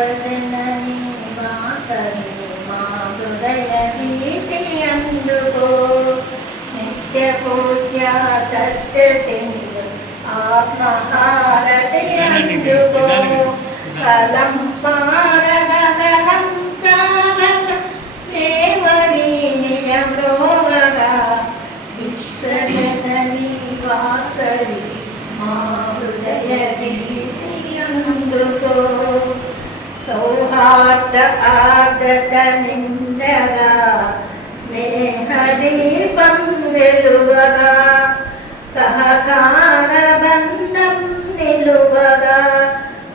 విశ్వజనని వాసని మా హృదయ నీతి అందుకో నిత్య పూజ్య సత్య సింధు ఆత్మహారతి అందుకో కలం పారగలం సారగ సేవని నియమ్రోగగా విశ్వజనని వాసవి మా హృదయ గీతి అందుకో సౌహార్ద ఆర్దత నిండగా స్నేహ దీపం వెలువగా సహకార బంధం నిలువగా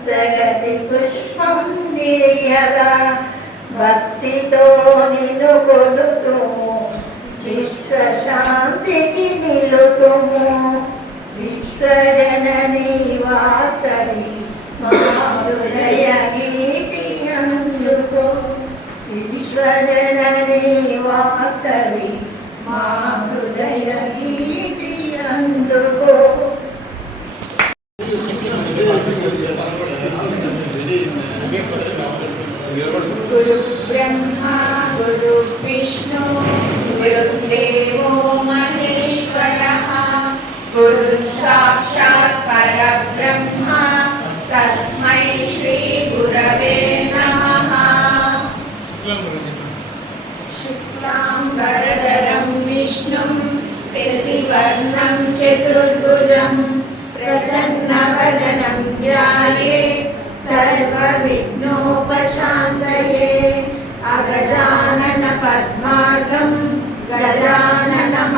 ప్రగతి పుష్పం విరియగా భక్తితో నిన్ను కొలుతూ విశ్వశాంతికి నిలుతుము. విశ్వజనని వాసవి మా హృదయ గీతి అందుకో విశ్వజనని వాసవి మా హృదయ అందుకో. గురు బ్రహ్మ గురు విష్ణు గురుదేవో वर्णं चतुर्भुजं प्रसन्नवदनं ध्याये सर्वविघ्नोपशान्तये अगजाननपद्मागं गजाननमहर्निशम्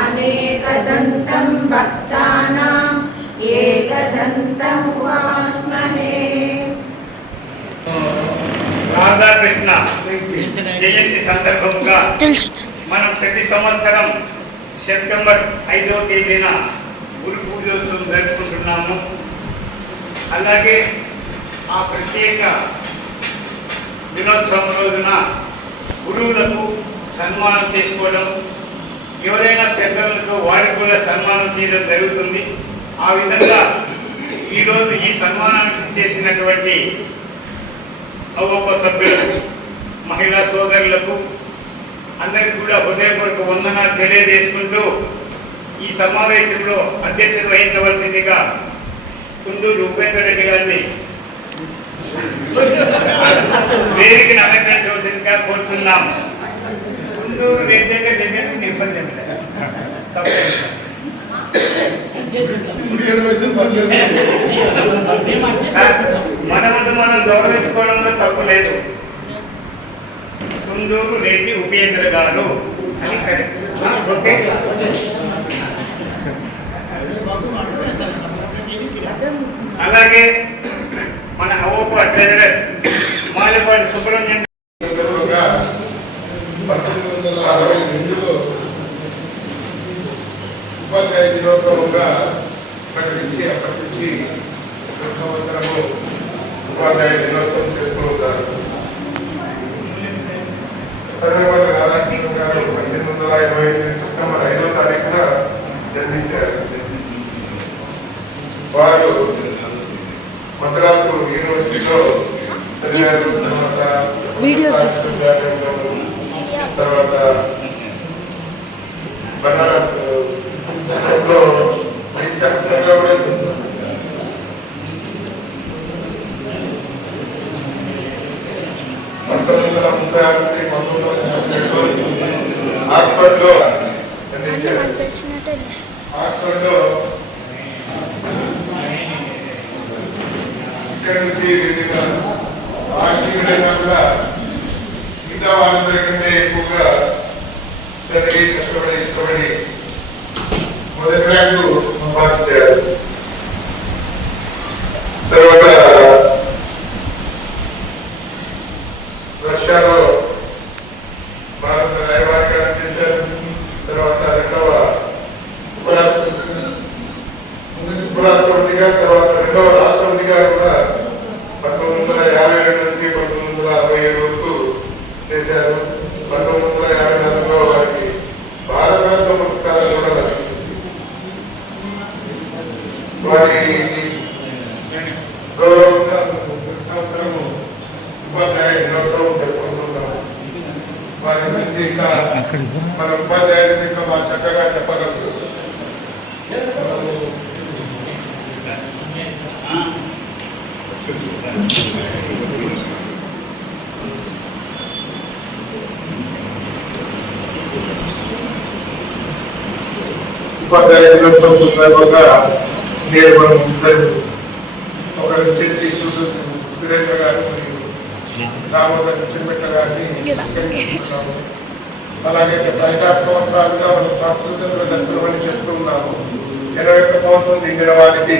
अनेकदन्तं भक्तानाम् एकदन्तमुपास्महे రాధాకృష్ణ జయంతి సందర్భంగా మనం ప్రతి సంవత్సరం సెప్టెంబర్ ఐదవ తేదీన గురు పూజోత్సవం జరుపుకుంటున్నాము. అలాగే ఆ ప్రత్యేక దినోత్సవం రోజున గురువులకు సన్మానం చేసుకోవడం ఎవరైనా పెద్దలతో వారికి కూడా సన్మానం చేయడం జరుగుతుంది. ఆ విధంగా ఈరోజు ఈ సన్మానానికి చేసినటువంటి అవ్వప్ప సభ్యులకు మహిళా సోదరులకు అందరికీ కూడా హృదయపూర్వక వందనాలు తెలియజేసుకుంటూ ఈ సమావేశంలో అధ్యక్షత వహించవలసిందిగా కుందూరు ఉపేంద్ర రెడ్డి గారిని వేదికను అలంకరించవలసిందిగా కోరుతున్నాం. కుందూరు వేదిక లేదు. మనమందు మనం గౌరవించుకోవడంలో తప్పు లేదు. కుందూరు రెడ్డి ఉపేంద్ర గారు అని కరెక్ట్. ఓకే అలాగే మన అవోపు ట్రెజరర్ మాలిపాటి సుబ్రహ్మణ్యం పంతొమ్మిది వందల అరవై రెండులో ఉపాధ్యాయ దినోత్సవంగా ప్రకటించి అప్పటి నుంచి ఒక సంవత్సరము ఉపాధ్యాయ దినోత్సవం చేస్తూ ఉంటారు సర్వేపల్లి రాధాకృష్ణ గారు పద్దెనిమిది వందల ఇరవై ఎనిమిది సెప్టెంబర్ ఐదో తారీఖున జన్మించారు వారు మద్రాసు యూనివర్సిటీలో చదివారు తర్వాత వీడియో తర్వాత బనారస్లో వైస్ ఛాన్సలర్గా కూడా చేశారు పంతొమ్మిది వందల ముప్పై ఆరు నుండి పంతొమ్మిది వందల ముప్పై ఏడులో ఆక్స్ఫర్డ్లో అందించారు మనకు ఇక్కడ నుంచి వివిధ ఆస్ట్రేలియా కూడా మిగతా వాళ్ళందరికంటే ఎక్కువగా చదివి కష్టపడి ఇష్టపడి మొదటి ర్యాంకు సంపాదించారు తర్వాత రష్యాలో భారత రాయబారిగా చేశారు తర్వాత రెండవ ఉపరాష్ట్రపతి ముందు ఉపరాష్ట్రపతిగా తర్వాత రెండవ రాష్ట్రపతిగా కూడా పంతొమ్మిది వందల యాభై ఏడు నుంచి పంతొమ్మిది వందల అరవై ఏడు వరకు చేశారు పంతొమ్మిది వందల యాభై నాలుగులో వారికి భారతరత్న పురస్కారం కూడా లభించింది వారి గౌరవంగా గురించి ఇంకా మన ఉపాధ్యాయులు ఇంకా బాగా చక్కగా చెప్పగలరు ఉపాధ్యాయ దినోత్సవం సందర్భంగా నేను మనం ఇద్దరు ఒకరు వచ్చేసి సురేంద్ర గారు దామోదర్ చిన్నపెట్ట గారిని. అలాగే ఐదారు సంవత్సరాలుగా మనం సాంస్కృతిక దర్శనం చేస్తూ ఉన్నాము. ఇరవై ఒక్క సంవత్సరం నిండిన వారికి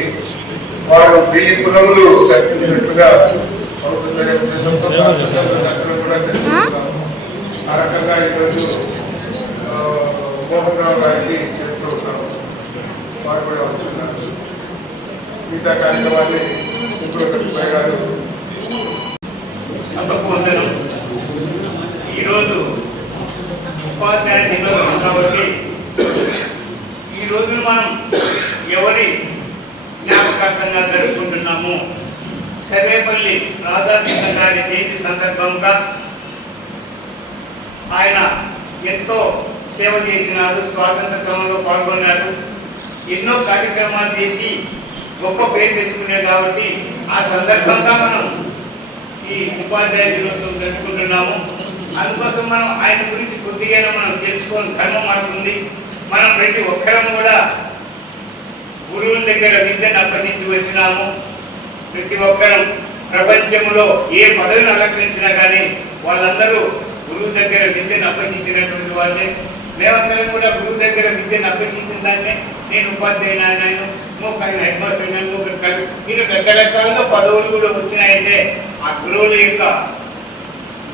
వారు వెయ్యి కులములు దర్శించినట్టుగా అవుతుందనే ఉద్దేశంతో సాంస్కృతిక దర్శనం కూడా చేస్తున్నాము ఆ? రకంగా ఈరోజు మోహన్ రావు గారికి చేస్తూ ఉన్నాము. వారు కూడా వచ్చున్నారు. మిగతా కార్యక్రమాన్ని సభకు వందనం ఈరోజు ఉపాధ్యాయ దినోత్సవం కాబట్టి ఈ రోజు మనం ఎవరి జ్ఞాపకార్థంగా జరుపుకుంటున్నాము సర్వేపల్లి రాధాకృష్ణ గారి జయంతి సందర్భంగా ఆయన ఎంతో సేవ చేసినారు స్వాతంత్ర సమయంలో పాల్గొన్నారు ఎన్నో కార్యక్రమాలు చేసి గొప్ప పేరు తెచ్చుకున్నాం కాబట్టి ఆ సందర్భంగా మనం ఈ ఉపాధ్యాయ దినోత్సవం జరుపుకుంటున్నాము. అందుకోసం మనం ఆయన గురించి కొద్దిగా మనం తెలుసుకోని ధర్మం అవుతుంది మనం ప్రతి ఒక్కరం కూడా గురువుల దగ్గర విద్యను అభ్యసించి వచ్చినాము. ప్రతి ఒక్కరం ప్రపంచంలో ఏ పదవిని అలంకరించినా కానీ వాళ్ళందరూ గురువు దగ్గర విద్యను అభ్యసించినటువంటి వాళ్ళే. మేమందరం కూడా గురువు దగ్గర విద్యను అభ్యసించిన దాన్నే నేను ఉపాధ్యాయుని ఇంకొక హెడ్ మాస్టర్ ఇంకొక ఇది మీరు రకరకాలుగా పదవులు కూడా వచ్చినాయంటే ఆ గురువుల యొక్క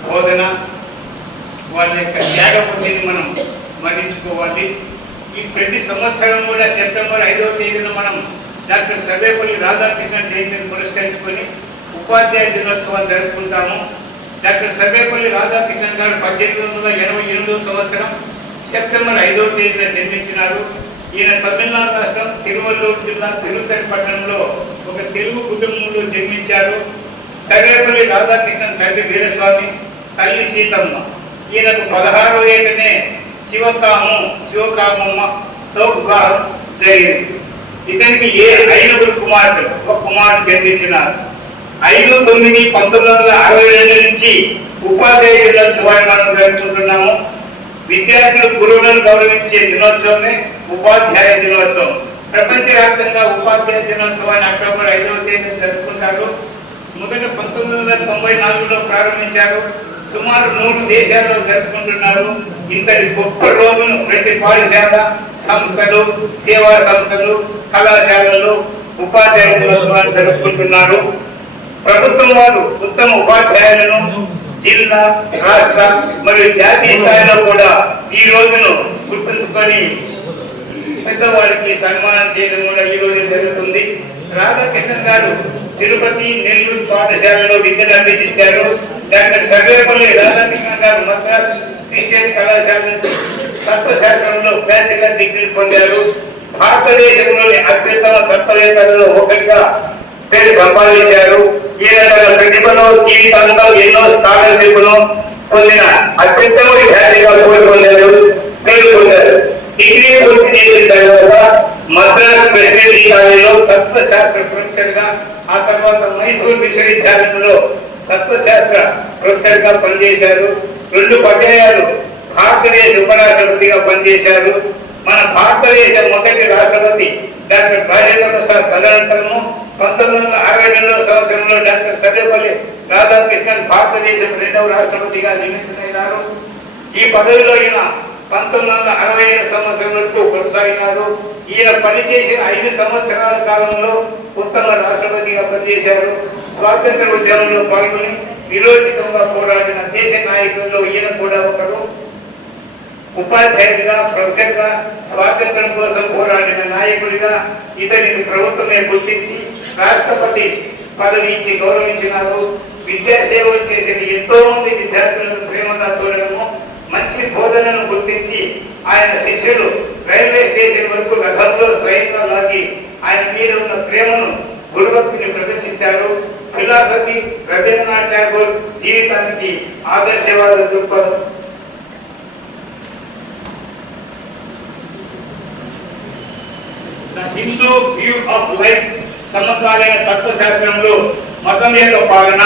బోధన వాళ్ళ యొక్క త్యాగ బుద్ధిని మనం స్మరించుకోవాలి. ఈ ప్రతి సంవత్సరం కూడా సెప్టెంబర్ ఐదవ తేదీన మనం డాక్టర్ సర్వేపల్లి రాధాకృష్ణ జయంతిని పురస్కరించుకొని ఉపాధ్యాయ దినోత్సవాన్ని జరుపుకుంటాము. డాక్టర్ సర్వేపల్లి రాధాకృష్ణన్ గారు పద్దెనిమిది వందల ఎనభై ఎనిమిదవ సంవత్సరం సెప్టెంబర్ ఐదవ తేదీన జన్మించినారు. ఈయన తమిళనాడు రాష్ట్రం తిరువల్లూరు జిల్లా తిరుపతి పట్టణంలో ఒక తెలుగు కుటుంబంలో జన్మించారు. సర్వేపల్లి రాధాకృష్ణన్ తండ్రి వీరస్వామి తల్లి సీతమ్మ. ఈయనకు పదహారు ఏటనే శివకాము శివకామమ్మతో వివాహం జరిగింది. ఇతనికి ఏ ఐదుగురు కుమారుడు ఒక కుమారుడు జన్మించినారు. ఐదు తొమ్మిది పంతొమ్మిది వందల అరవై రెండు నుంచి ఉపాధ్యాయ దినోత్సవాన్ని మనం జరుపుకుంటున్నాము. విద్యార్థులు గురువులను గౌరవించే దినోత్సవమే ఉపాధ్యాయ దినోత్సవం. ప్రపంచవ్యాప్తంగా ఉపాధ్యాయ దినోత్సవాన్ని అక్టోబర్ ఐదవ తేదీ జరుపుకుంటారు. మొదట పంతొమ్మిది వందల తొంభై నాలుగులో ప్రారంభించారు. సుమారు మూడు దేశాల్లో జరుపుకుంటున్నారు. ఇంతటి గొప్ప రోజును ప్రతి పాఠశాల సంస్థలు సేవా సంస్థలు కళాశాలలు ఉపాధ్యాయ దినోత్సవాన్ని జరుపుకుంటున్నారు. ప్రభుత్వం వారు ఉత్తమ ఉపాధ్యాయులను జిల్లా రాష్ట్ర మరియు జాతీయ స్థాయిలో కూడా ఈ రోజును గుర్తుంచుకొని పెద్దవారికి సన్మానం చేయడం కూడా ఈ రోజు జరుగుతుంది. రాధాకృష్ణన్ గారు తిరుపతి నెల్లూరు పాఠశాలలో విద్యను అభ్యసించారు. డాక్టర్ సర్వేపల్లి రాధాకృష్ణన్ గారు మద్రాసు క్రిస్టియన్ కళాశాల నుంచి తత్వశాస్త్రంలో బ్యాచిలర్ డిగ్రీ పొందారు. భారతదేశంలోని అత్యుత్తమ తత్వవేత్తలలో ఒకటిగా పేరు సంపాదించారు. ఈయన తన ప్రతిభలో జీవితంలో ఎన్నో స్కాలర్షిప్ను పొందిన అత్యుత్తమ ఖ్యాతిగా కోరుకున్నారు పేరు పొందారు. డిగ్రీ పూర్తి చేసిన తర్వాత మద్రాస్ విశ్వవిద్యాలయంలో తత్వశాస్త్ర ప్రొఫెసర్గా ఆ తర్వాత మైసూర్ విశ్వవిద్యాలయంలో తత్వశాస్త్ర ప్రొఫెసర్గా పనిచేశారు రెండు పర్యాయాలు భారతదేశ ఉపరాష్ట్రపతిగా పనిచేశారు మన భారతదేశ మొదటి రాష్ట్రపతి డాక్టర్ రాజేంద్ర ప్రసాద్ తదనంతరము పంతొమ్మిది వందల అరవై రెండవ సంవత్సరంలో డాక్టర్ సర్వేపల్లి రాధాకృష్ణన్ భారతదేశం రెండవ రాష్ట్రపతిగా నియమితులైనారు ఈ పదవిలో ఈయన పంతొమ్మిది వందల అరవై ఐదు సంవత్సరం వరకు కొనసాగినారు. ఈయన పనిచేసిన ఐదు సంవత్సరాల కాలంలో ఉత్తమ రాష్ట్రపతిగా పనిచేశారు. స్వాతంత్ర ఉద్యమంలో పాల్గొని విరోచితంగా పోరాడిన దేశ నాయకుల్లో ఈయన కూడా ఒకరు. ఉపాధ్యాయుడిగా ప్రొఫెసర్గా స్వాతంత్రం కోసం పోరాడిన నాయకుడిగా ఇతనిని ప్రభుత్వమే గుర్తించి రాష్ట్రపతి పదవి ఇచ్చి గౌరవించినారు. విద్యాసేవలు చేసిన ఎంతో మంది విద్యార్థులను ప్రేమగా చూడడము మంచి బోధనను గుర్తించి ఆయన శిష్యులు రైల్వే స్టేషన్ వరకు రథంలో స్వయంగా లాగి ఆయన మీద ఉన్న ప్రేమను గురుభక్తిని ప్రదర్శించారు. ఫిలాసఫీ రవీంద్రనాథ్ ఠాగూర్ జీవితానికి ఆదర్శవాద దృక్పథం హిందూ వ్యూ ఆఫ్ లైఫ్ సమకాలీన తత్వశాస్త్రంలో మతం యొక్క పాలన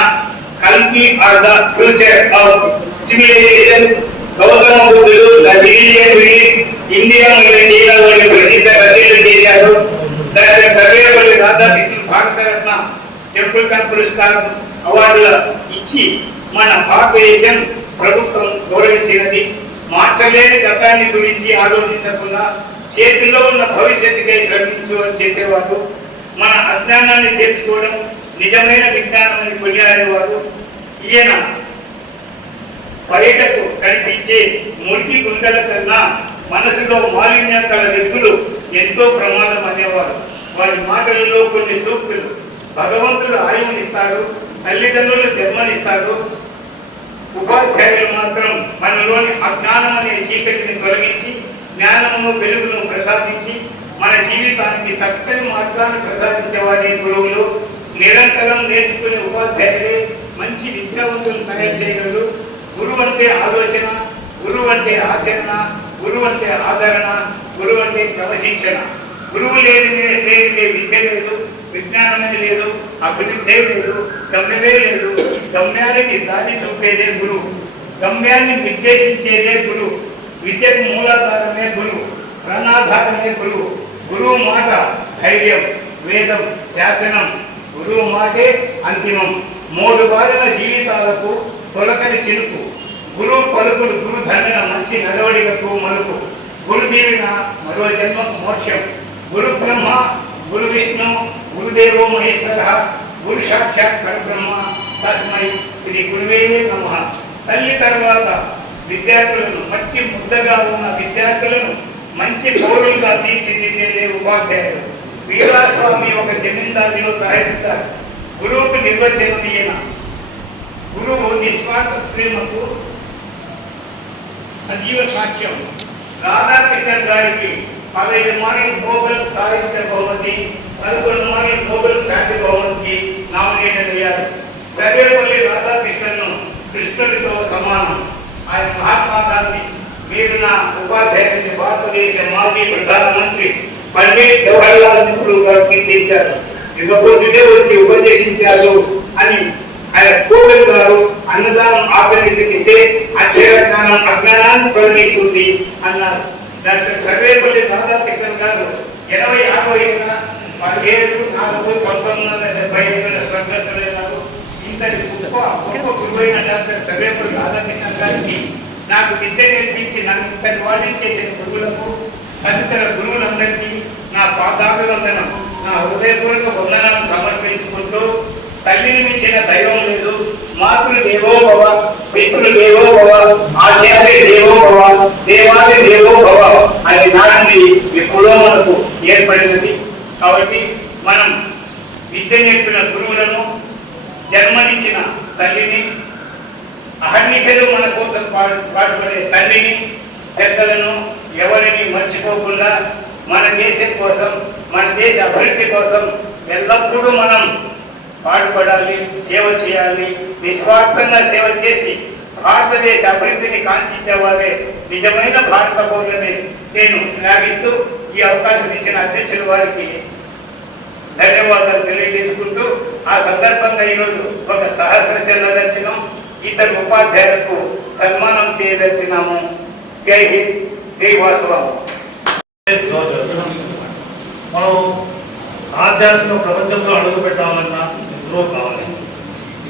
కల్కి or the future of civilization Gautama బుద్ధుడు ద ఇండియా చైనాలోని ప్రసిద్ధ రచనలు చేశారు. డాక్టర్ సర్వేపల్లి రాధాకృష్ణ భారతరత్న టెంపుల్కర్ పురస్కారం అవార్డుల ఇచ్చి మన భారతదేశం ప్రభుత్వం గౌరవించినది. మార్చలేని గతాన్ని గురించి ఆలోచించకుండా చేతిలో ఉన్న భవిష్యత్తుకే శ్రమించు అని చెప్పేవారు. మన అజ్ఞానాన్ని తెలుసుకోవడం నిజమైన విజ్ఞానం అని కొనియాడేవారు. ఈయన బయటకు కనిపించే మురికి గుండెల కన్నా మనసులో మాలిన్యం కల వ్యక్తులు ఎంతో ప్రమాదం అనేవారు. వారి మాటలలో కొన్ని సూక్తులు. భగవంతుడు ఆయువునిస్తారు తల్లిదండ్రులు జన్మనిస్తారు. ఉపాధ్యాయులు మాత్రం మనలోని అజ్ఞానం అనే చీకటిని తొలగించి జ్ఞానమును వెలుగును ప్రసాదించి మన జీవితానికి చక్కని మార్గాన్ని ప్రసాదించేవారి గురువులు. నిరంతరం నేర్చుకునే ఉపాధ్యాయులే మంచి విద్యావంతులు తయారు చేయగలరు. గురువు అంటే ఆలోచన గురువు అంటే ఆచరణ గురువు అంటే ఆదరణ గురువు అంటే క్రమశిక్షణ గురువు లేని లేనిదే విద్య లేదు విజ్ఞానమే లేదు అభివృద్ధే లేదు గమ్యమే లేదు. గమ్యానికి దారి చూపేదే గురువు. గమ్యాన్ని నిర్దేశించేదే గురువు. విద్యకు మూలాధారమే గురువు. ప్రాణాధారమే గురువు. గురువు మాట ధైర్యం వేదం శాసనం. గురువు మాటే అంతిమం. మూడు వారిన జీవితాలకు తొలకని చిలుపు గురువు పలుకులు గురు ధర్మన? మంచి నడవడికకు మలుపు. గురు దీవిన మరో జన్మకు మోక్షం. గురు బ్రహ్మ గురు విష్ణు గురుదేవో మహేశ్వర గురు సాక్షాత్ పరబ్రహ్మ తస్మై శ్రీ గురువే నమ. తల్లి తర్వాత విద్యార్థులను మట్టి ముద్దగా ఉన్న విద్యార్థులను మంచి పౌరులుగా తీర్చిదిద్దే ఉపాధ్యాయులు వీరాస్వామి ఒక జమీందారిలో తయారు గురువుకు నిర్వచనం ఈయన గురువు నిస్వార్థ ప్రేమకు సజీవ సాక్ష్యం. రాధాకృష్ణన్ గారికి పదహైదు మార్నింగ్ నోబెల్ సాహిత్య బహుమతి పదకొండు మార్నింగ్ నోబెల్ శాంతి బహుమతికి నామినేట్ అయ్యారు. సర్వేపల్లి రాధాకృష్ణన్ను కృష్ణుడితో సమానం. ఆయన మహాత్మా గాంధీ మీరు నా ఉపాధ్యాయుని భారతదేశ మాజీ ప్రధానమంత్రి పండిట్ జవహర్లాల్ నెహ్రూ గారు కీర్తించారు. యుగపోతుడే వచ్చి ఉపదేశించారు అని ఆయన కోవిల్ గారు అన్నదానం ఆకలిస్తే అక్షర జ్ఞానం అజ్ఞానాన్ని తొలగిస్తుంది అన్నారు. డాక్టర్ సర్వేపల్లి రాధాకృష్ణన్ గారు ఎనభై ఆరో ఏళ్ళ పదిహేడు నలభై పంతొమ్మిది వందల డెబ్బై ఐదుల స్వర్గస్థులైనారు ఇంతటి గొప్ప గొప్ప గురువైన డాక్టర్ సర్వేపల్లి రాధాకృష్ణన్ గారికి నాకు విద్య నేర్పించి నన్ను ఇంతటి వాడిని చేసిన గురువులకు తదితర గురువులందరికీ నా పాదాభివందనం. నా హృదయపూర్వక వందనాలను సమర్పించుకుంటూ తల్లిని మించిన దైవం లేదు మాతృ దేవో భవ పితృ దేవో భవ ఆచార్య దేవో భవ దేవాది దేవో భవ అనే నాటి ఎప్పుడో మనకు ఏర్పడినది కాబట్టి మనం విద్య నేర్పిన గురువులను జన్మనిచ్చిన తల్లిని అహర్నిశలు మన కోసం పాటుపడే తల్లిని పెద్దలను ఎవరిని మర్చిపోకుండా మన దేశం కోసం మన దేశ అభివృద్ధి కోసం ఎల్లప్పుడూ మనం పాటుపడాలి సేవ చేయాలి నిస్వార్థంగా సేవ చేసి భారతదేశ అభివృద్ధిని కాంక్షించేవారే నిజమైన భారత పౌరులని నేను శ్లాఘిస్తూ ఈ అవకాశం ఇచ్చిన అధ్యక్షుల వారికి ధన్యవాదాలు తెలియజేసుకుంటూ ఆ సందర్భంగా ఈరోజు ఒక సహస్ర చంద్ర దర్శనం ఇద్దరు ఉపాధ్యాయులకు సన్మానం చేయదలిచినాము. జై హింద్ జై వాసవాము మనం ఆధ్యాత్మిక ప్రపంచంలో అడుగు పెట్టాలన్నా గురువు కావాలి.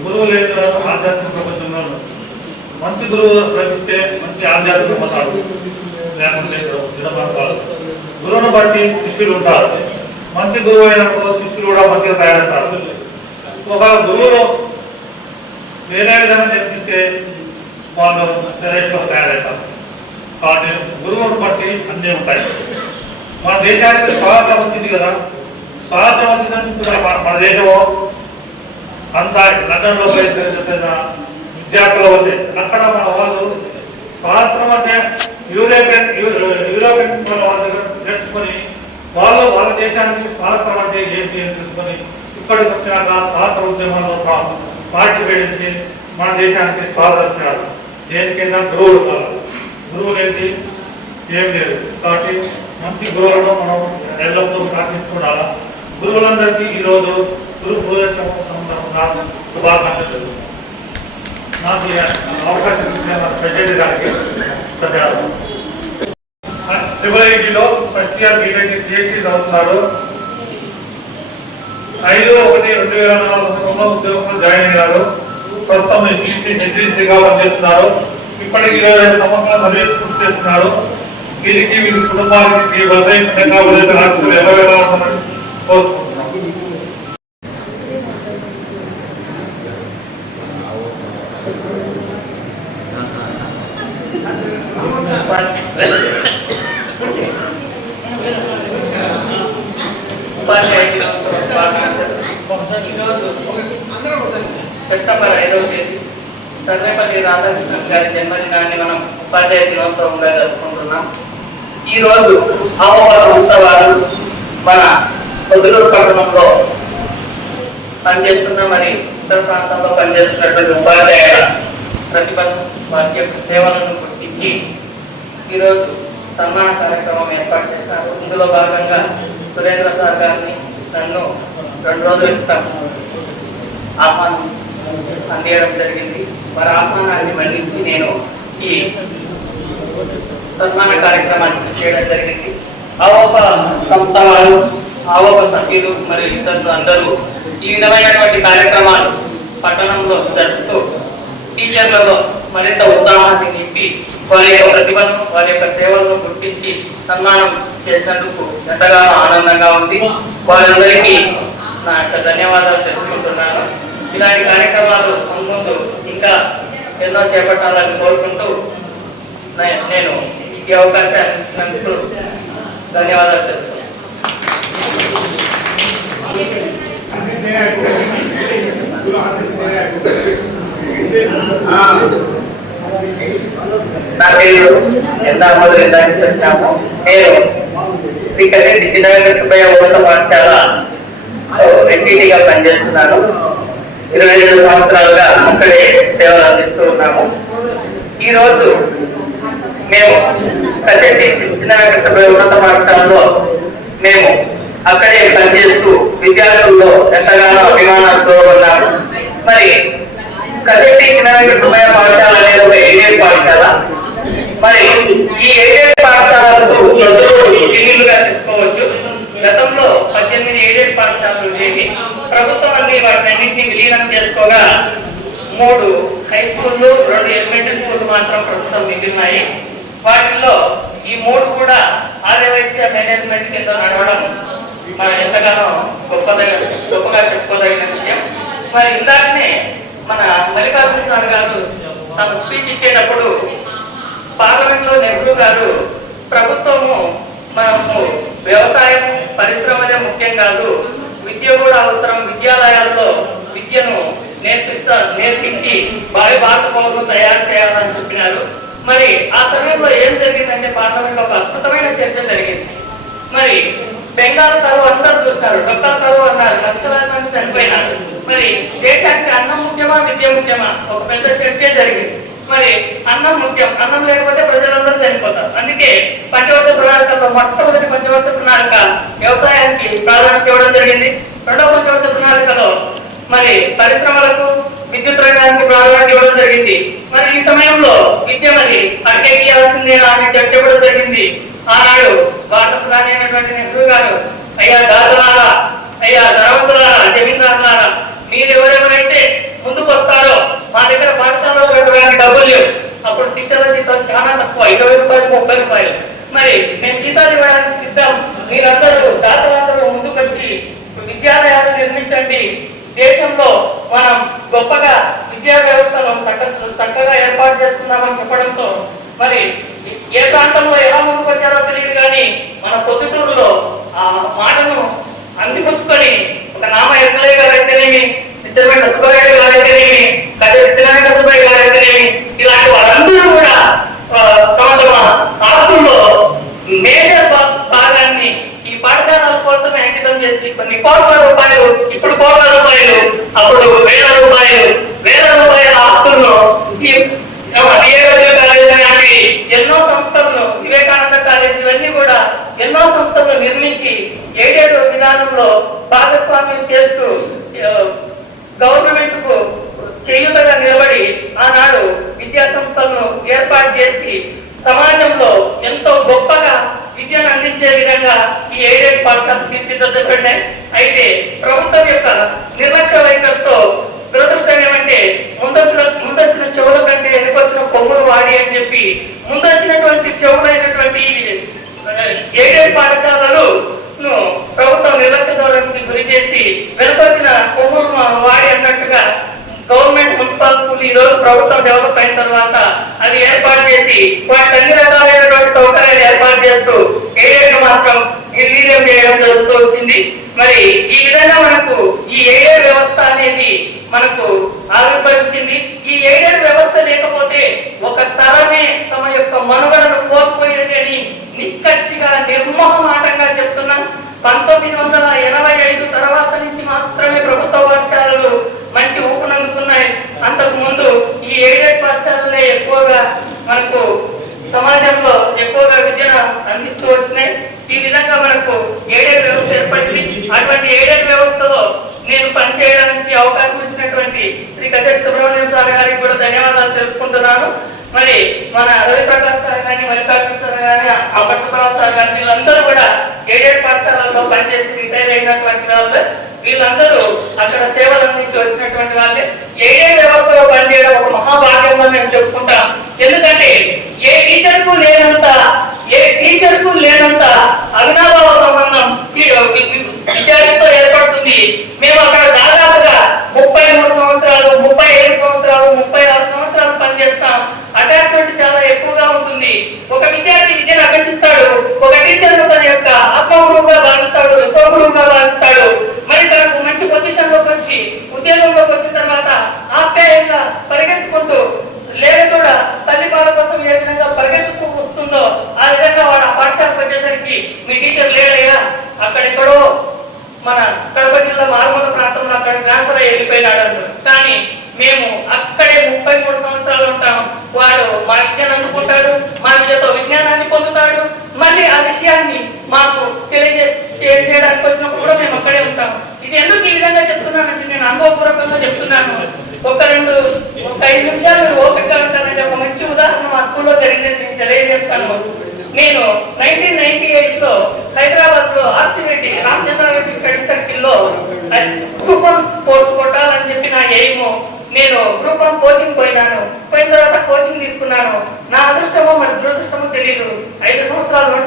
గురువు లేని తర్వాత ఆధ్యాత్మిక ప్రపంచంలో మంచి గురువు లభిస్తే మంచి ఆధ్యాత్మిక మతాలు లేకుంటే చిన్నపాలు గురువును బట్టి శిష్యులు ఉంటారు. మంచి గురువు అయినప్పుడు శిష్యులు కూడా మంచిగా తయారవుతారు. ఒక గురువులు వేరే విధంగా నేర్పిస్తే వాళ్ళు రైతులో తయారవుతారు. కాబట్టి గురువును బట్టి అన్నీ ఉంటాయి. మన దేశానికి స్వాతంత్రం వచ్చింది కదా. స్వాతంత్రం వచ్చిందని మన- మన దేశంలో అంతా లండన్లో పోయి విద్యార్థుల విద్యార్థులు అక్కడ మన వాళ్ళు స్వాతంత్రం అంటే యూరోపియన్ యూరోపియన్ వాళ్ళ వాళ్ళ దగ్గర తెలుసుకొని వాళ్ళు వాళ్ళ దేశానికి స్వాతంత్రం అంటే ఏంటి అని తెలుసుకొని ఇక్కడికి వచ్చినాక స్వాతంత్ర ఉద్యమంలో పా- పార్టిసిపేట్ చేసి మన దేశానికి స్వాతంత్రం ఇచ్చినారు దేనికైనా గురువులు కావాలి. గురువులు ఏంటి? ఏం లేదు. కాబట్టి మంచి గురువులను మనం ఎల్లప్పుడూ ప్రార్థిస్తుండాలా గురువులందరికీ ఈరోజు గురు సందర్భంగా శుభాకాంక్షలు నాకు అవకాశం ఇచ్చిన మన ప్రెసిడెంట్ గారికి ధన్యవాదాలు triple first year BTech CSC చదువుతున్నారు ఐదు ఒకటి రెండు వేల నాలుగు సంవత్సరంలో ఉద్యోగంలో జాయిన్ అయ్యారు ప్రస్తుతం హెచ్డిసిగా పనిచేస్తున్నారు ఇప్పటికి ఇరవై ఐదు సంవత్సరాల సర్వీస్ పూర్తి చేస్తున్నారు వీరికి వీరి కుటుంబానికి ఈ వసతి ఎవరెవరు ఉంటుందని కోరుకుంటున్నాం ఉపాధ్యాయ దినోత్సవ శుభాకాంక్షలు. ఈరోజు సెప్టెంబర్ ఐదవ తేదీ సర్వేపల్లి రాధాకృష్ణన్ గారి జన్మదినాన్ని మనం ఉపాధ్యాయ దినోత్సవంగా జరుపుకుంటున్నాం ఈ రోజు అమ్మవారి ఉత్సవాలు మన పొద్దులూరు పట్టణంలో పనిచేస్తున్న మరి ఉత్తర ప్రాంతంలో పనిచేస్తున్నటువంటి ఉపాధ్యాయుల ప్రతిభను వారి యొక్క సేవలను గుర్తించి ఈరోజు సన్మాన కార్యక్రమం ఏర్పాటు చేస్తున్నారు ఇందులో భాగంగా సురేంద్ర సార్ గారిని నన్ను రెండు రోజుల క్రితం ఆహ్వానం అందించడం జరిగింది వారి ఆహ్వానాన్ని మన్నించి నేను ఈ సన్మాన కార్యక్రమాన్ని చేయడం జరిగింది. ఆవోప సంస్థ వారు ఆవోప సభ్యులు మరియు ఇతరులు అందరూ ఈ విధమైనటువంటి కార్యక్రమాలు పట్టణంలో జరుపుతూ టీచర్లలో మరింత ఉత్సాహాన్ని నింపి వారి యొక్క ప్రతిభను వారి యొక్క సేవలను గుర్తించి సన్మానం చేసినందుకు ఎంతగానో ఆనందంగా ఉంది. వారందరికీ నా యొక్క ధన్యవాదాలు తెలుపుకుంటున్నాను. ఇలాంటి కార్యక్రమాలు ముందు ఇంకా ఎన్నో చేపట్టాలని కోరుకుంటూ నేను ఈ అవకాశాన్ని ఇచ్చినందుకు ధన్యవాదాలు తెలుపుతున్నాను. నా పేరు ఎందామోదు రెడ్డి చెప్పాము నేను శ్రీకరి విజయనగర సుబ్బయ్య ఉన్నత పాఠశాల ఎంపీటీగా పనిచేస్తున్నాను. ఇరవై ఐదు సంవత్సరాలుగా అక్కడే సేవలు అందిస్తూ ఉన్నాము. ఈరోజు మేము సత్యశ్రీ విజయనగర సుబ్బయ్య ఉన్నత పాఠశాలలో మేము అక్కడే పనిచేస్తూ విద్యార్థుల్లో ఎంతగానో అభిమానంతో ఉన్నాము మరి కదటి వినాయక సుబ్బయ్య పాఠశాల అనేది ఒక ఎయిడెడ్ పాఠశాల. మరి ఈ ఎయిడెడ్ పాఠశాలకు ఇల్లుగా చెప్పుకోవచ్చు గతంలో పద్దెనిమిది ఎయిడెడ్ పాఠశాలలు ఉండేవి. ప్రభుత్వం అన్ని వాటిని విలీనం చేసుకోగా మూడు హై స్కూళ్ళు రెండు ఎలిమెంటరీ స్కూళ్ళు మాత్రం ప్రస్తుతం మిగిలినాయి. వాటిల్లో ఈ మూడు కూడా ఆర్యవైశ్య మేనేజ్మెంట్ కింద నడవడం మనం ఎంతగానో గొప్పదైన గొప్పగా చెప్పుకోదగిన విషయం. మరి ఇందాకనే మన మల్లికార్జున స్వామి గారు తన స్పీచ్ ఇచ్చేటప్పుడు పార్లమెంట్లో నెహ్రూ గారు ప్రభుత్వము మనము వ్యవసాయం పరిశ్రమలే ముఖ్యం కాదు విద్య కూడా అవసరం విద్యాలయాల్లో విద్యను నేర్పిస్తా నేర్పించి వారి భారత పౌరులు తయారు చేయాలని చెప్పినారు. మరి ఆ సమయంలో ఏం జరిగిందంటే పార్లమెంట్ ఒక అద్భుతమైన చర్చ జరిగింది. మరి బెంగాల్ కరువు అందరూ చూస్తారు డొక్కల కరువు అన్నారు లక్షలాది మంది చనిపోయినారు. మరి దేశానికి అన్నం ముఖ్యమా విద్య ముఖ్యమా? ఒక పెద్ద చర్చ జరిగింది. మరి అన్నం ముఖ్యం అన్నం లేకపోతే ప్రజలందరూ చనిపోతారు. అందుకే పంచవర్ష ప్రణాళికలో మొట్టమొదటి పంచవర్ష ప్రణాళిక వ్యవసాయానికి ప్రాధాన్యత ఇవ్వడం జరిగింది. రెండవ పంచవర్ష ప్రణాళికలో మరి పరిశ్రమలకు విద్యుత్ రంగానికి ప్రాధాన్యత ఇవ్వడం జరిగింది. మరి ఈ సమయంలో విద్య మరి అటకెక్కియాల్సిందేనా అనే చర్చ కూడా జరిగింది. ఆనాడు భారత ప్రధాని అయినటువంటి నెహ్రూ గారు అయ్యా దాతలారా అయ్యా ధనవంతులారా జమీందారులారా మీరు ఎవరెవరైతే ముందుకు వస్తారో మా దగ్గర పాఠశాలలో పెట్టడానికి డబ్బులు లేవు అప్పుడు టీచర్ల జీతాలు చాలా తక్కువ ఇరవై రూపాయలు ముప్పై రూపాయలు. మరి మేము జీతాలు ఇవ్వడానికి సిద్ధం. మీరందరూ దాతలందరూ ముందుకు వచ్చి విద్యాలయాలు నిర్మించండి. దేశంలో మనం గొప్పగా విద్యా వ్యవస్థను చక్క చక్కగా ఏర్పాటు చేస్తున్నామని చెప్పడంతో మరి ఏ ప్రాంతంలో ఎలా ముందుకొచ్చారో తెలియదు కానీ మన పొద్దుటూరులో ఆ మాటను అందిపుచ్చుకొని ఒక నామ ఎక్కలయ్య గారు అయితేనేమి ఇద్దరు సుబ్బయ్య గారు అయితేనేమి కదే విద్యానగర సుబ్బయ్య గారు అయితేనేమి ఇలాంటి వాళ్ళందరూ కూడా తమ తమ రాష్ట్రంలో మేజర్ భాగాన్ని పాఠశాల కోసం అంకితం చేసి కొన్ని కోట్ల రూపాయలు ఇప్పుడు కోట్ల రూపాయలు అప్పుడు వేల రూపాయలు వేల రూపాయల ఆస్తుల్లో ఎన్నో సంస్థలను వివేకానంద కాలేజీ ఇవన్నీ కూడా ఎన్నో సంస్థలను నిర్మించి ఏడేడు విధానంలో భాగస్వామ్యం చేస్తూ గవర్నమెంట్కు చేయుతగా నిలబడి ఆనాడు విద్యా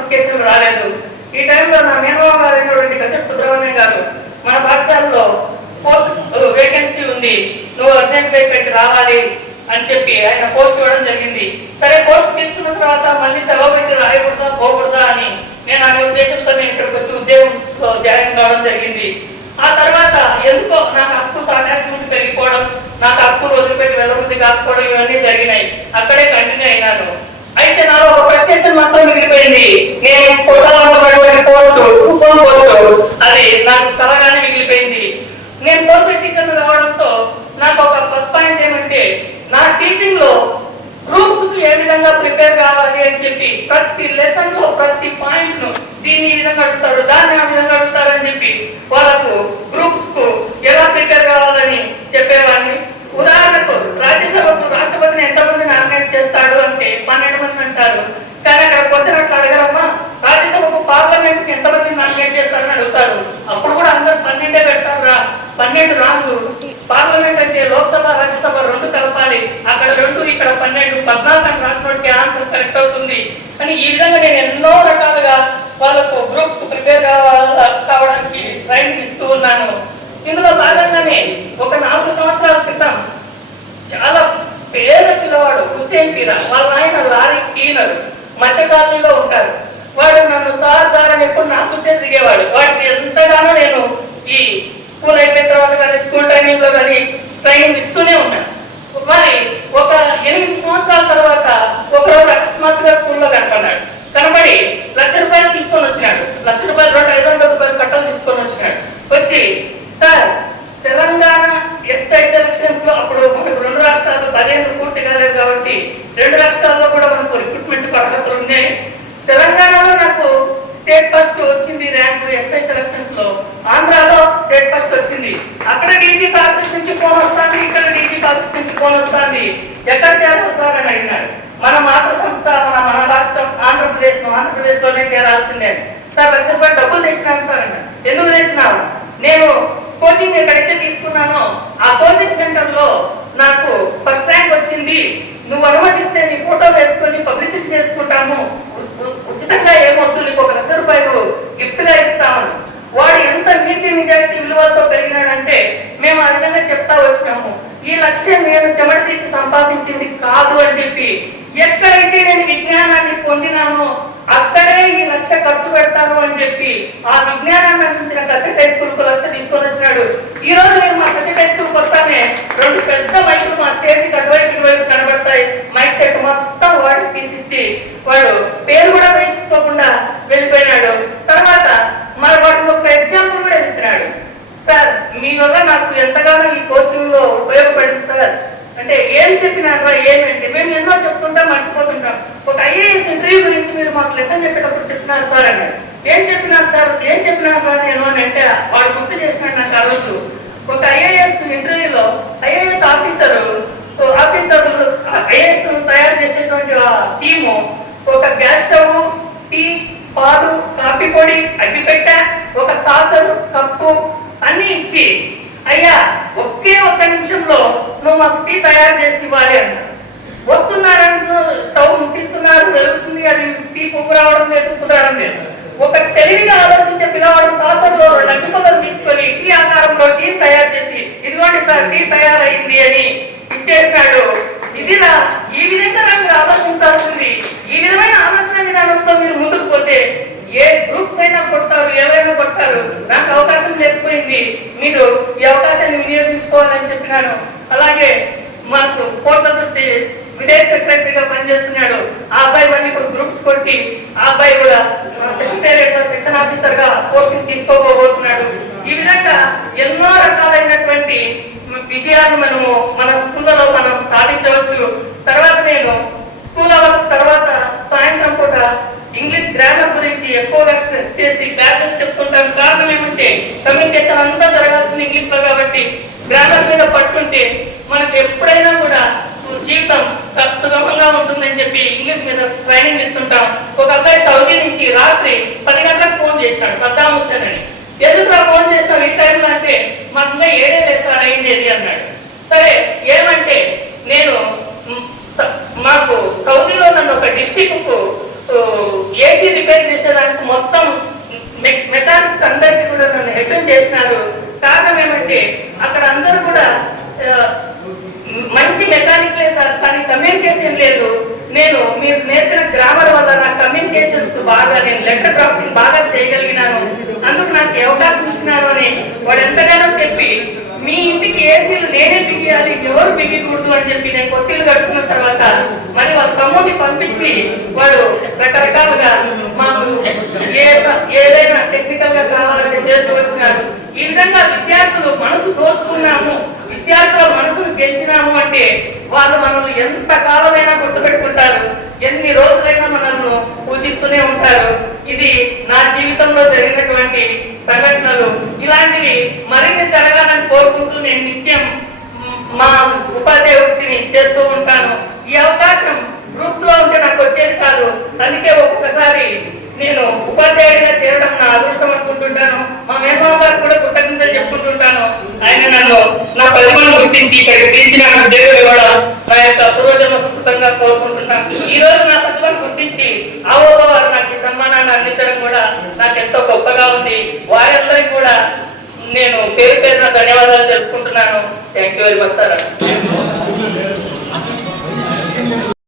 నోటిఫికేషన్ రాలేదు. ఈ టైంలో నా మేనవా కశ్యప్ సుబ్రహ్మణ్యం గారు మన పాఠశాలలో పోస్ట్ వేకెన్సీ ఉంది. నువ్వు అర్జెంట్ పేమెంట్ రావాలి అని చెప్పి ఆయన పోస్ట్ ఇవ్వడం జరిగింది. సరే పోస్ట్ తీసుకున్న తర్వాత మళ్ళీ సెలవు పెట్టి రాయకూడదా పోకూడదా అని నేను ఆ ఉద్దేశంతో నేను ఇక్కడికి వచ్చి ఉద్యోగంలో జాయిన్ కావడం జరిగింది. ఆ తర్వాత ఎందుకో నాకు అస్కూల్తో అటాచ్మెంట్ పెరిగిపోవడం నాకు అస్కూల్ వదిలిపెట్టి వెళ్ళబుద్ధి కాకపోవడం ఇవన్నీ జరిగినాయి. అక్కడే కంటిన్యూ అయినాను. అయితే నాలో ఒక ఫ్రస్ట్రేషన్ మాత్రం మిగిలిపోయింది. నేను కొట్టాలనుకున్నటువంటి పోస్ట్ ఫోన్ పోస్ట్ అది నాకు తలగానే మిగిలిపోయింది. నేను సోషల్ టీచర్ రావడంతో నాకు ఒక ప్లస్ పాయింట్ ఏమంటే నా టీచింగ్లో గ్రూప్స్ ఏ విధంగా ప్రిపేర్ కావాలి అని చెప్పి ప్రతి లెసన్లో ప్రతి పాయింట్ను దీన్ని ఈ విధంగా అడుగుతాడు దాన్ని ఆ విధంగా అడుగుతాడు అని చెప్పి వాళ్ళకు గ్రూప్స్కు ఎలా ప్రిపేర్ కావాలని చెప్పేవాడిని. లక్ష ఖర్చు పెడతాను అని చెప్పి ఆ విజ్ఞానాన్ని అందించిన కసెట్ హై స్కూల్కు లక్ష తీసుకొని వచ్చినాడు. ఈ రోజు నేను మా కసెట్ హై స్కూల్ వస్తానే రెండు పెద్ద మైకులు మా స్టేజ్ అటువైపు ఇటువైపు కనబడతాయి. మైక్ సెట్ మొత్తం వాడికి తీసిచ్చి వాడు పేరు కూడా వేయించుకోకుండా వెళ్ళిపోయినాడు. తర్వాత మరి వాడికి ఒక ఎగ్జాంపుల్ కూడా వెళ్తున్నాడు సార్ మీ వల్ల నాకు ఎంతగానో ఈ కోచింగ్లో ఉపయోగపడింది సార్. అంటే ఏం చెప్పినారా ఏమేంటి మేము ఎన్నో చెప్తుంటాం మర్చిపోతుంటాం. ఒక ఐఏఎస్ ఇంటర్వ్యూ గురించి మీరు మాకు లెసన్ చెప్పేటప్పుడు చెప్తున్నారు సార్ అని. ఏం చెప్పినారు సార్? ఏం చెప్పినారు సార్ నేను అని అంటే వాడు గుర్తు చేసినాడు నాకు ఆ రోజు ఒక ఐఏఎస్ ఇంటర్వ్యూలో ఐఏఎస్ ఆఫీసరు ఆఫీసర్లు ఐఏఎస్ తయారు చేసేటువంటి ఆ టీము ఒక గ్యాస్ స్టవ్ టీ పాలు కాఫీ పొడి అగ్గిపెట్ట ఒక సాసరు కప్పు అన్ని ఇచ్చి అయ్యా ఒకే ఒక్క నిమిషంలో నువ్వు మాకు టీ తయారు చేసి ఇవ్వాలి అన్న. వస్తున్నారంటూ స్టవ్ ముట్టిస్తున్నారు వెలుగుతుంది అది టీ పొగ్గు రావడం లేదు కుదరడం లేదు. ఒక తెలివిగా ఆలోచించే పిల్లవాడు సాసంలో లగ్గుపదలు తీసుకొని టీ ఆకారంలో టీ తయారు చేసి ఇదిగోండి సార్ టీ తయారైంది అని ఇచ్చేస్తాడు ఇదిలా ఈ విధంగా నాకు ఆలోచించాల్సింది. ఈ విధమైన ఆలోచన విధానంతో మీరు ముందుకు పోతే ఏ గ్రూప్స్ అయినా కొడతారు ఎవరైనా కొడతారు. నాకు అవకాశం లేకపోయింది మీరు ఈ అవకాశాన్ని వినియోగించుకోవాలని చెప్పినాను. అలాగే మనకు కోటతృప్తి విదేశ సెక్రటరీగా పనిచేస్తున్నాడు. ఆ అబ్బాయి మళ్ళీ ఇప్పుడు గ్రూప్స్ కొట్టి ఆ అబ్బాయి కూడా సెక్రటేరియట్లో సెక్షన్ ఆఫీసర్గా పోస్టింగ్ తీసుకోబోతున్నాడు. ఈ విధంగా ఎన్నో రకాలైనటువంటి విజయాలు మనము మన స్కూళ్ళలో మనం సాధించవచ్చు. తర్వాత నేను స్కూల్ అవర్స్ తర్వాత సాయంత్రం పూట ఇంగ్లీష్ గ్రామర్ గురించి ఎక్కువగా స్ట్రెస్ చేసి క్లాసెస్ చెప్తుంటాను కారణం ఏమంటే కమ్యూనికేషన్ అంతా జరగాల్సింది ఇంగ్లీష్లో కాబట్టి గ్రామర్ మీద పట్టుంటే మనకు ఎప్పుడైనా కూడా జీవితం సుగమంగా ఉంటుందని చెప్పి ఇంగ్లీష్ మీద ట్రైనింగ్ ఇస్తుంటాం. ఒక అబ్బాయి సౌదీ నుంచి రాత్రి పది గంటలకు ఫోన్ చేసినాడు సద్దాం హుసేన్ అని. ఎందుకు ఫోన్ చేస్తాం ఈ టైంలో అంటే మా అమ్మాయి ఏడే లేదు సార్ అయింది అన్నాడు. సరే ఏమంటే నేను మాకు సౌదీలో నన్ను ఒక డిస్టిక్ ఏసీ రిపేర్ చేసేదానికి మొత్తం మె- మెకానిక్స్ అందరికీ కూడా నన్ను హెడ్ చేసినారు. కారణం ఏమంటే అక్కడ అందరూ కూడా మంచి మెకానిక్లే సార్ కానీ కమ్యూనికేషన్ లేదు. నేను మీరు నేర్పిన గ్రామర్ వల్ల నా కమ్యూనికేషన్స్ బాగా నేను లెటర్ డ్రాఫ్టింగ్ బాగా చేయగలిగినాను. అందుకు నాకు అవకాశం ఇచ్చినారు అని వాడు ఎంతగానో చెప్పి మీ ఇంటికి ఏసీలు నేనే బిగియాలి ఎవరు బిగికూడదు అని చెప్పి నేను కొట్టిలు కట్టుకున్న తర్వాత మరి వాళ్ళ తమ్ముడిని పంపించి వాడు రకరకాలుగా మాకు ఏదైనా టెక్నికల్గా కావాలంటే చేసి వచ్చినారు ఈ విధంగా విద్యార్థులు మనసు దోచుకున్నాము. విద్యార్థుల మనసును గెలిచినాము అంటే వాళ్ళు మనల్ని ఎంత కాలమైనా గుర్తుపెట్టుకుంటారు. ఎన్ని రోజులైనా మనల్ని పూజిస్తూనే ఉంటారు. ఇది నా జీవితంలో జరిగినటువంటి సంఘటనలు. ఇలాంటివి మరిన్ని జరగాలని కోరుకుంటూ నేను నిత్యం మా ఉపాధ్యాయ వృత్తిని చేస్తూ ఉంటాను. ఈ అవకాశం గ్రూప్లో ఉంటే నాకు వచ్చేది కాదు. అందుకే ఒక్కొక్కసారి నేను ఉపాధ్యాయుడిగా చేరడం నా అదృష్టం అనుకుంటుంటాను. మా మేమావ గారు కూడా కృతజ్ఞతలు చెప్పుకుంటుంటాను. ఆయన నన్ను నా పరిమాణం గుర్తించి ఇక్కడికి తీసిన దేవుడు కూడా నా యొక్క పూర్వజన్మ సుఖంగా కోరుకుంటున్నాను. ఈ రోజు నా ప్రతిభను గుర్తించి ఆవో వారు నాకు ఈ సన్మానాన్ని అందించడం కూడా నాకు ఎంతో గొప్పగా ఉంది. వారందరికీ కూడా నేను పేరు పేరున ధన్యవాదాలు తెలుపుకుంటున్నాను. Thank you very much sir